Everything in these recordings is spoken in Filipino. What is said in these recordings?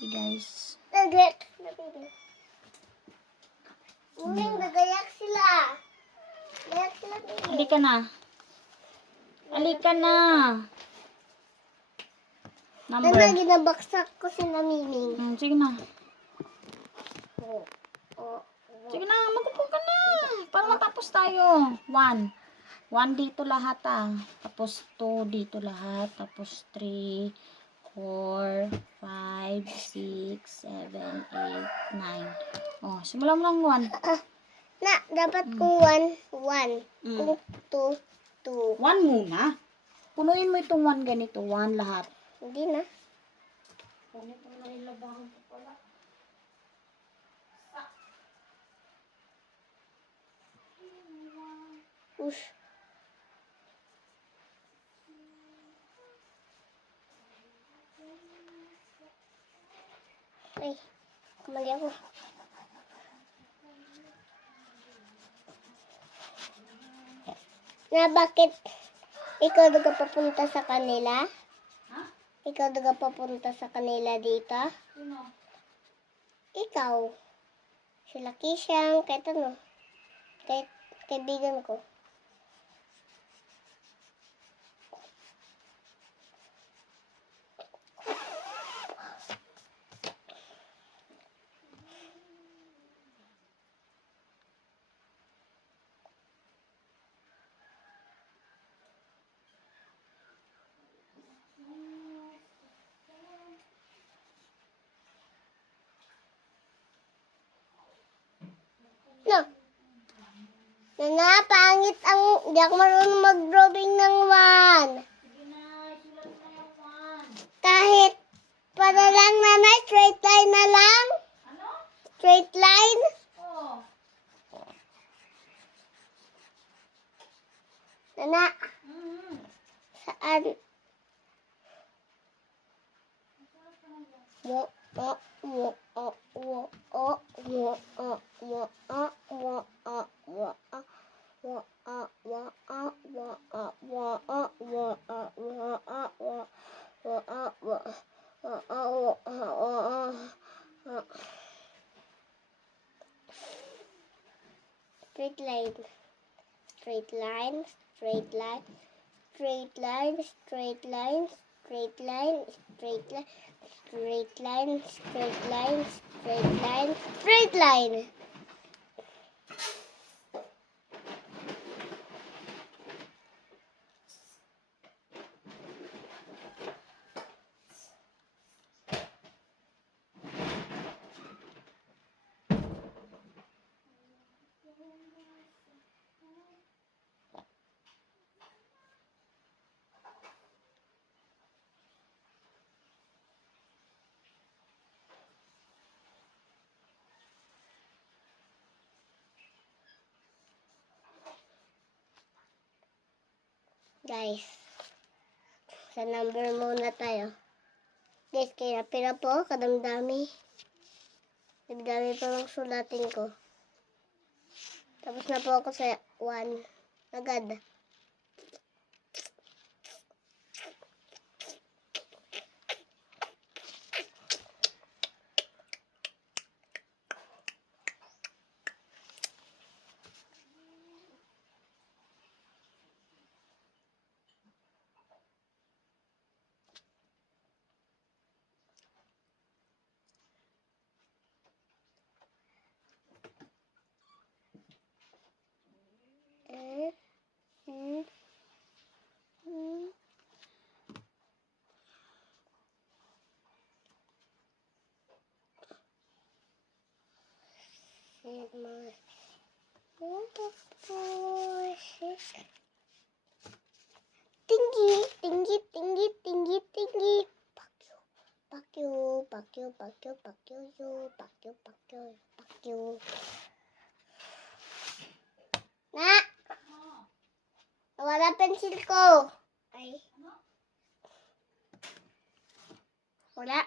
Okay, guys. Nagayak na baby. Muling nagayak sila. Nagayak sila baby. Halika na. Halika na. Number. Nana, ginabaksak ko si Namiming. Sige na. Oh. Sige na, magupo ka na. Para matapos tayo. 1. 1 dito lahat ah. Tapos 2 dito lahat. Tapos 3, 4, 5, 6, 7, 8, 9. Oh, simulan mo lang 1. Na, dapat kung 1. Mm. Kung 2. 1 muna. Punuin mo itong 1 ganito. 1 lahat. Hindi na. Ganito na ilabahan ko pala. Ush. Ay, kumali ako. Na bakit ikaw daga papunta sa kanila? Ha? Ikaw daga papunta sa kanila dito? Sino? Ikaw. Sila Kisyang, kahit ano. Kahit kaibigan ko. No. Nana, pangit ang... Di ako marunong mag-drawing ng 1. Sige na, isulat mo na yung 1. Kahit para lang, Nana, straight line na lang. Ano? Straight line. Oh. Nana, saan? Wo, wo, wo, wo, wo, wo, wo, wo, wo, wo, straight line, straight line, straight line, straight line, straight line, straight line, straight line, straight line, straight line, straight line, straight line. Guys, sa number muna tayo. Guys, kaya pira po, kadamdami. Nagdami pa lang sulatin ko. Tapos na po ako sa 1. Agad. Tinggi, tinggi, tinggi, tinggi, tinggi. Pakyu, pakyu, pakyu, pakyu, pakyu, pakyu, pakyu, pakyu. Na! Nawala pensil ko. Ay. Wala.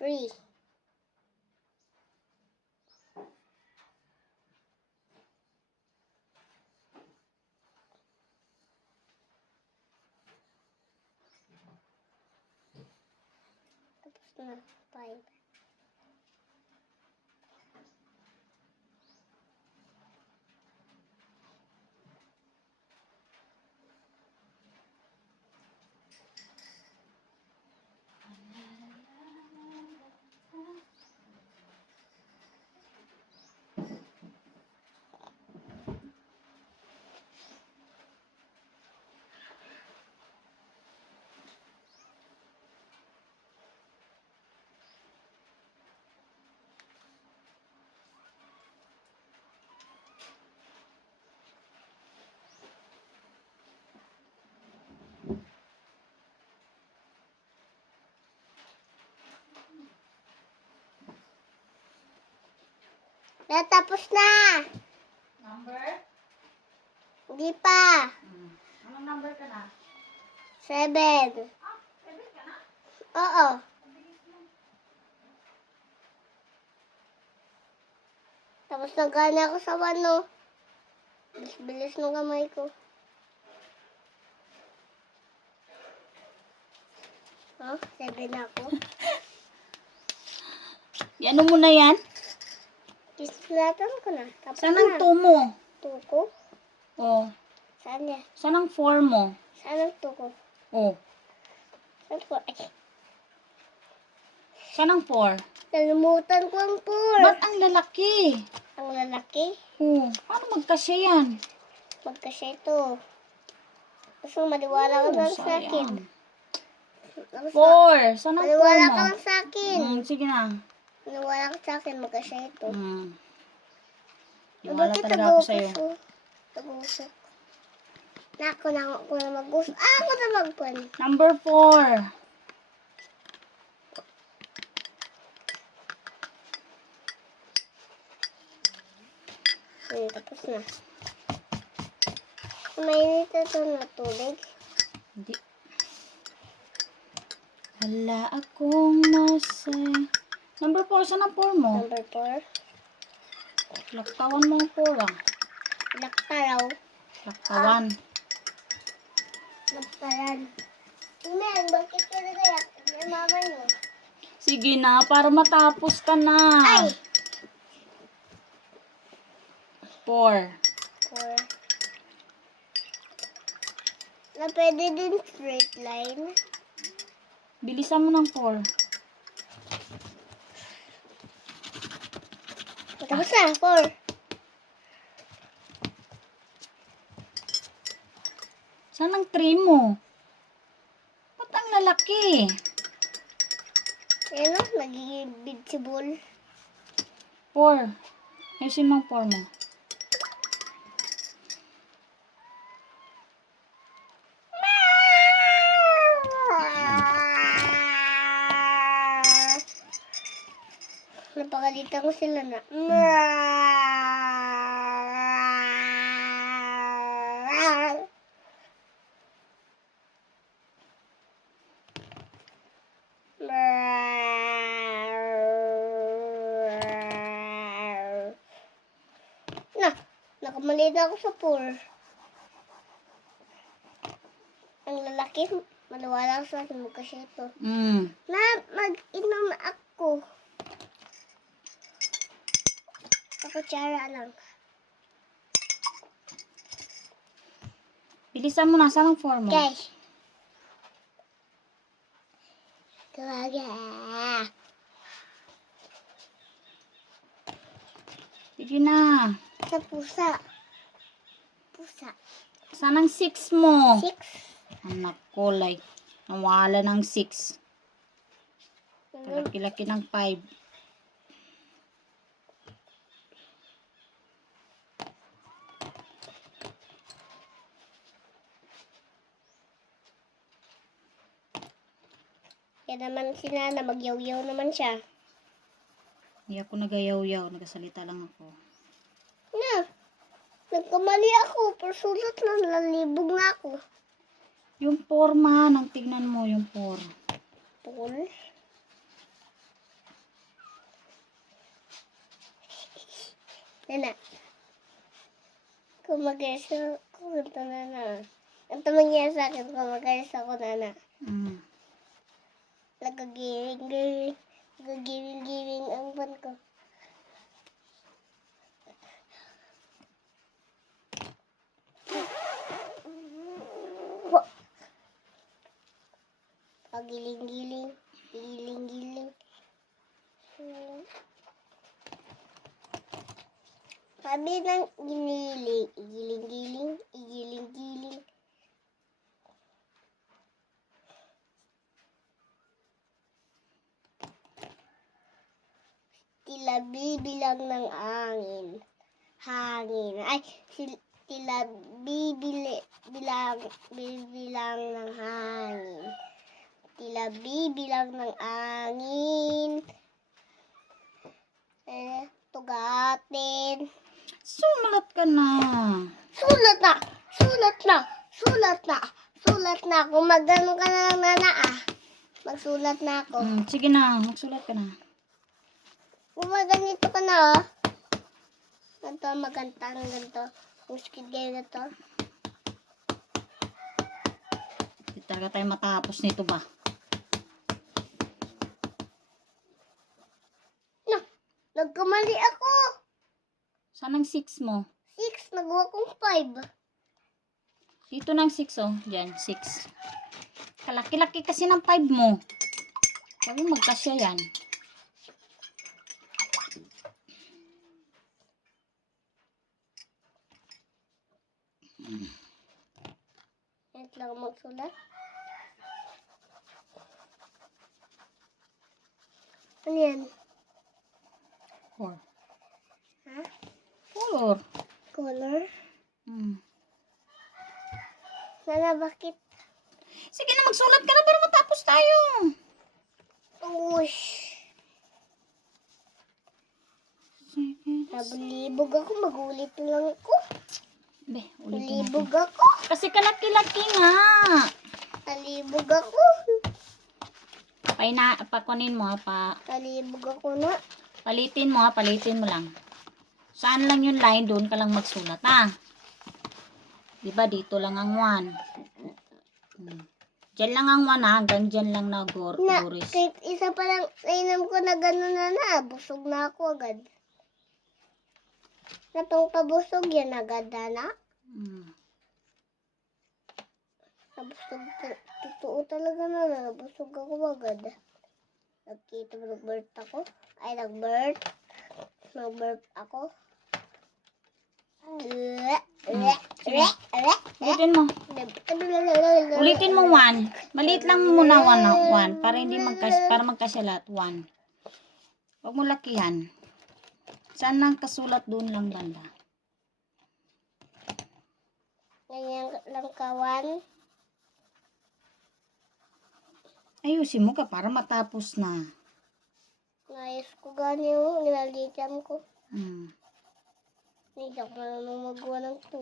3. Tapos na. 5. Natapos na! Number? Hindi pa. Anong number ka na? 7. 7 ka na? Oo. Tapos nagkana ako sa 1, no? Bilis ng kamay ko. Oh, 7 ako. Ano mo na yan? Islatan ko na. Tapos Saan ang na. 2 mo? Tuko? Oh. Saan niya? Saan ang 4 mo? Saan ang tuko? Oh. Saan ko? Ay, Saan ang 4? nalimutan ko ang 4. Ba't ang lalaki? Ang lalaki? Oh. Paano magkasya yan? Magkasya ito. Gusto maliwala ka lang sa akin. Gusto 4. Saan ang 4 maliwala mo? ka lang sa akin. Sige na. Maliwala ka sa akin. Magkasya ito. Iwala talaga ako sa'yo. Tagusok. Ako na mag-usok. Ako na magpan. Number 4. Tapos na. Mainit ito na tubig. Hindi. Hala akong nasa... Number 4. Saan ang 4 mo? Number 4. Laktawan mo ang 4 ah. Laktaraw. Laktawan. Laktaran. Tingnan, bakit ka nagayak? May mama niyo. Sige na, para matapos ka na. Ay! 4. 4. Na pwede din straight line. Bilisan mo ng 4. Tapos na, 4. Saan ang 3 mo? Ba't ang lalaki? Ayan o, nagiging visible. 4. Ayusin mo ang 4 mo. Napakalitan ko sila na. Nakamalita ako sa 4. Ang lalaki, maniwala ako sa akin mo kasi ito. Na, mag-inom ako. Sa kutsara lang. Bilisan mo na. Saan ang 4 mo? Okay. Talaga. Sige na. Sa pusa. Pusa. Saan ang 6 mo? 6. Anak ko, like, nawala ng 6. Laki-laki ng 5. Kaya naman si Nana, magyaw-yaw naman siya. Hindi ako nagayaw-yaw. Nagasalita lang ako. Na, nagkamali ako. Pero sulat na, nalibog na ako. Yung forma, nang tignan mo yung 4. Pool. Nana. Kung mag-ayos ako, ganito Nana. Ganito mangyayari sa akin kung mag-ayos ako Nana. Mm. Nagagiring-giring. Nagagiring-giring ang buwan ko. Pagiling-giling. Giling-giling. Sabi ng giniling. Igiling-giling. Igiling-giling. Tila bibilang ng angin. Hangin. Ay, tila bibilang ng hangin. Tila bibilang ng angin. Tugatin. Sumulat ka na. Sulat na! Sulat na! Sulat na! Sulat na! Kung magano ka na lang Nana magsulat na ako. Sige na, magsulat ka na. Kung maganito ka na ganito, magantang ganito. Kung skid game na to. Hindi talaga tayo matapos nito ba? Nagkamali ako. Saan ang 6 mo? 6, nagawa kong 5. Dito ng 6 oh. Diyan, 6. Kalaki-laki kasi ng 5 mo. Sabi magkasya yan. Yan lang magsulat. Ano yan? 4. Ha? Color. Color? Hmm. Nana, bakit? Sige na, magsulat ka na para matapos tayo. Ush. Nabulibog ako. Magulit lang ako. Be, ulitin natin. Nalibog ako. Kasi kalaki-laki nga. Nalibog ako. Pakunin mo ha, Nalibog ako na. palitin mo ha, palitin mo lang. Saan lang yung line, doon ka lang magsulat ha. Diba, dito lang ang 1. Diyan lang ang 1 ha, hanggang diyan lang na Goris. Kahit isa pa lang, nainom ko na gano'n na, busog na ako agad. Natong pabusog yan agad na. Nabusog, totoo talaga na, nabusog ako agad. Nagkita mo, nag-birth ako. Ay, nag-birth ako. Ulitin mo. Ulitin mo 1. Maliit lang muna 1 para hindi magkasya lahat 1. Huwag mo lakihan. Saan lang kasulat doon lang banda. Ganyan lang kawan. Ayusin mo ka para matapos na. Nayos ko ganyan, nilalitan ko. Hindi ako marunong magawa ng 2.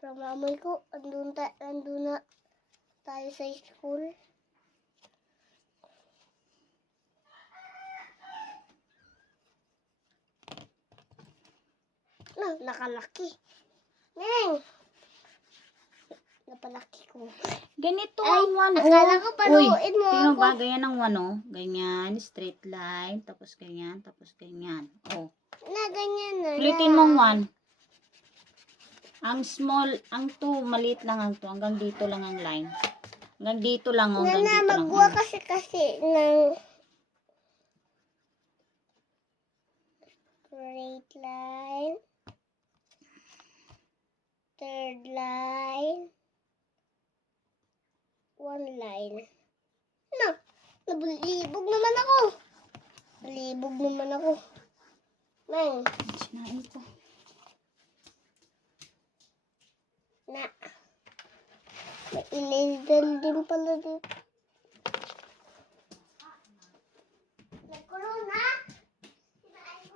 Pero mamoy ko, andun na tayo sa school. Nakalaki. Neng! Napalaki ko. Ganito Ay, ang 1 akala ko paluin mo tingnan ako. ba, ganyan ang 1 oh. Ganyan, straight line, tapos ganyan, tapos ganyan. Oh. Na, ganyan na. Ulitin mong 1. Ang small, ang 2, maliit lang ang 2. Hanggang dito lang ang line. Hanggang dito lang, oh. Hanggang dito lang. Magawa kasi ng straight line. Third line. 1 line. Nabulibog naman ako. Nalibog naman ako. Nang. Sinain ko. Na. May illegal din pala dito. Nagkulong na. Sinain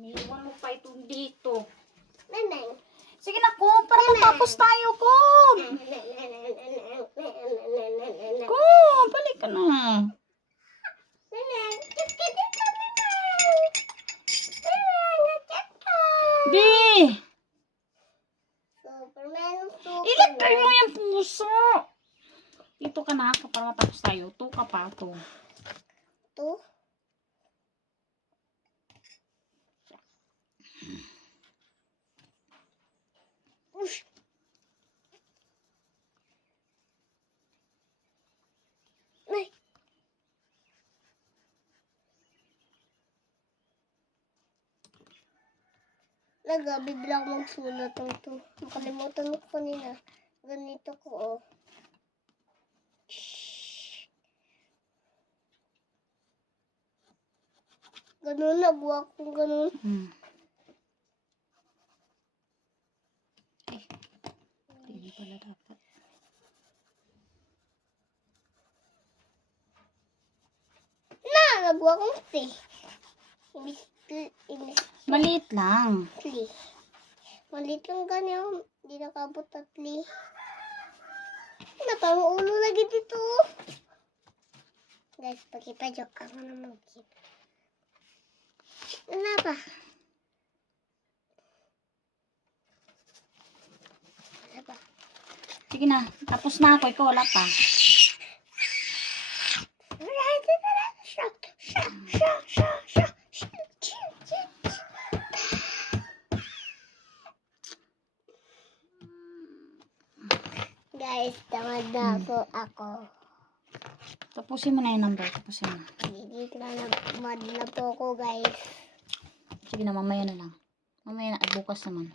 Iniwan mo pa ito dito. Nanay. Sige na, Kum. Para matapos tayo, Kum. Kum, balik ka na. Nanay, chat ka dito, nanay. Nanay, na-chat ka. Di. Superman, Superman. Ilagay mo yung puso. Dito ka na, para matapos tayo. 2 ka pa, 2. Ito. Ush. Ay. Bigla akong magsulat ng ito. Nakalimutan ko kanina. Ganito ko, oh. Ganun, nagawa ko ganun. Hindi pala dapat. Nagawa kong T. Maliit lang. Tli. Malit lang ganyan. Hindi nakabot at tli. Napang ulo lagi dito. Guys, pakipa-joke ako na mag-keep. Ano ba? Ano ba? Sige na, tapos na ako. Ikaw wala pa. Guys, tamad na ako. Tapusin mo na yung number. Tapusin mo. Hindi na mad na po ako, guys. Sige na, mamaya na lang. Mamaya na, at bukas naman.